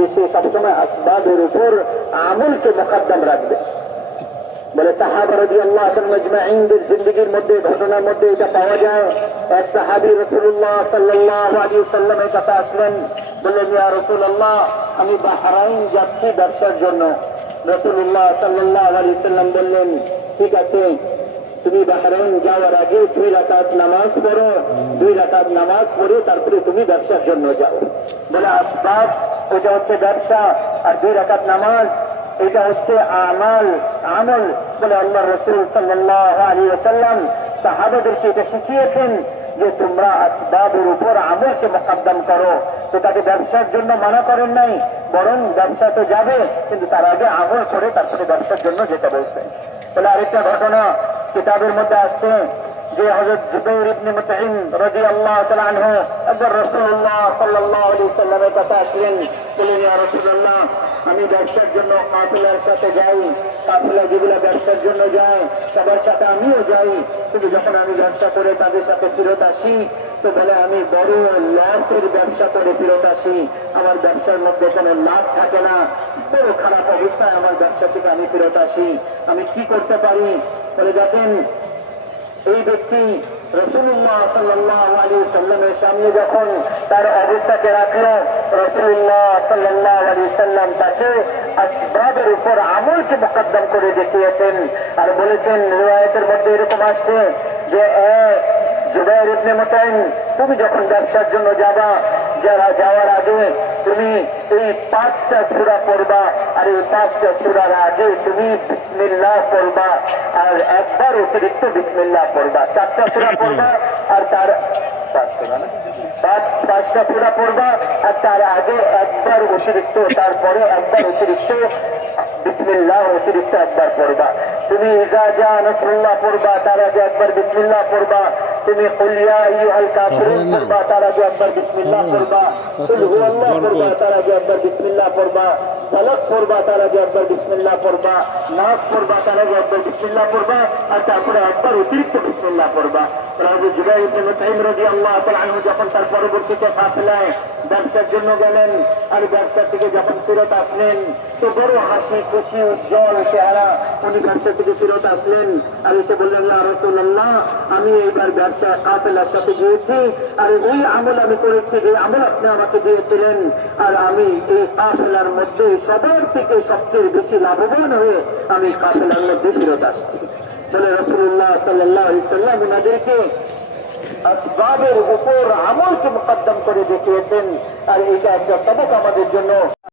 যে সে সবসময় আসবাবের উপর আমলকে মোকাদ্দম রাখবে। বলে জিন্দগির মধ্যে, ঘটনার মধ্যে এটা পাওয়া যায়। এক সাহাবি রসুল্লাহ সাল্লাহ আলী আসলেন, বললেন, ইয়া আমি বাহারাইন যাচ্ছি ব্যবসার জন্য। রসুল্লাহ সাল্লাহ আলী সাল্লাম বললেন, ঠিক আছে, তুমি বাহারাইন যাওয়ার আগে দুই রাকাত নামাজ পড়ো। দুই রাকাত নামাজ পড়ে তারপরে তুমি ব্যবসার জন্য যাও। বলে আসবাব ওটা হচ্ছে ব্যবসা আর দুই রাকাত নামাজ, এটা হচ্ছে আমাল, আমল বলে আল্লাহ রসুল সাল্লাহ আলী সাল্লাম সাহাবাদেরকে এটা শিখিয়েছেন যে তোমরা আসবাবের উপর আমলকে মোকাদ্দম করো। তো তাকে ব্যবসার জন্য মানা করেন নাই, বরং ব্যবসা তো যাবে, কিন্তু তার আগে আমল করে তারপরে ব্যবসার জন্য যেতে বলছে তাহলে আরেকটা ঘটনা কিতাবের মধ্যে আসছে যে হজরত জুবাইর ইবনে মুতাইম রাদিয়াল্লাহু তাআলা আনহু একবার রাসূলুল্লাহ সাল্লাল্লাহু আলাইহি সাল্লামের কাছে আসলেন। বলেন ইয়া রাসূলুল্লাহ, আমি ব্যবসার জন্য কাফেলার সাথে যাই। কাফেলা যেগুলো ব্যবসার জন্য যায়, সবার সাথে আমিও যাই। কিন্তু যখন আমি ব্যবসা করে তাদের সাথে ফেরত আসি, তো বলে, আমি বড় লসের ব্যবসা করে ফেরত আসি। আমার ব্যবসার মধ্যে কোনো লাভ থাকে না। বড় খারাপ অবস্থায় আমার ব্যবসা থেকে আমি ফেরত আসি। আমি কি করতে পারি? বলে, দেখেন এই ব্যক্তি রসুল্লাহ সাল্লাহ আলী করে দেখিয়েছেন আর বলেছেন, রিওয়ায়তের মধ্যে এরকম আসছে যে জুবাইর ইবনে মুতাইম, তুমি যখন ব্যবসার জন্য যাবা যারা যাওয়ার আগে তুমি এই পাঁচটা সুরা পড়বা আর এই পাঁচটা সুরার আগে তুমি বিসমিল্লা পড়বা আর একবার অতিরিক্ত বিসমিল্লা পড়বা। চারটা সুরা পড়বা আর তার পাঁচটা সুরা পড়বা আর তার আগে একবার অতিরিক্ত তারপরে একবার অতিরিক্ত বিসমিল্লাহ অতিরিক্ত একবার পড়বা তুমি ইজা যা নসরুল্লাহ পড়বা তার আগে একবার বিসমিল্লাহ পড়বা তুমি কুলিয়া ইউহাল কাফিরুন পড়বা তার আগে একবার বিসমিল্লাহ পড়বা কুল হুয়াল্লাহ পড়বা তার আগে একবার বিসমিল্লাহ পড়বা ফলক পড়বা তার আগে একবার বিসমিল্লাহ পড়বা নাচ পড়বা, তার আগে একবার বিসমিল্লাহ পড়বা, আর তারপরে একবার অতিরিক্ত বিসমিল্লাহ পড়বা। জুবাই মুতাইম রাদিয়াল্লাহু তাআলা আনহু যখন তার পরবর্তীতে কাফেলায় ব্যবসার জন্য গেলেন, আর ব্যবসা থেকে যখন ফেরত আসলেন, তো বড় হাসি, খুশি, উজ্জ্বল চেহারা উনি ব্যবসা থেকে ফেরত আসলেন। আর এসে বললেন রসুল্লাহ আমি এইবার ব্যবসা কাফেলার সাথে গিয়েছি, আর ওই আমল আমি করেছি, যে আমল আপনি আমাকে দিয়েছিলেন, আর আমি এই কাফেলার মধ্যে সবার থেকে সবচেয়ে বেশি লাভবান হয়ে আমি কাফেলার মধ্যে ফেরত আসছি। বলে রসুল্লাহ সাল্লাহ সাল্লাম ওনাদেরকে আসবাবের উপর আমলকে মোকদ্দম করে দেখিয়েছেন। আর এইটা একটা সবক আমাদের জন্য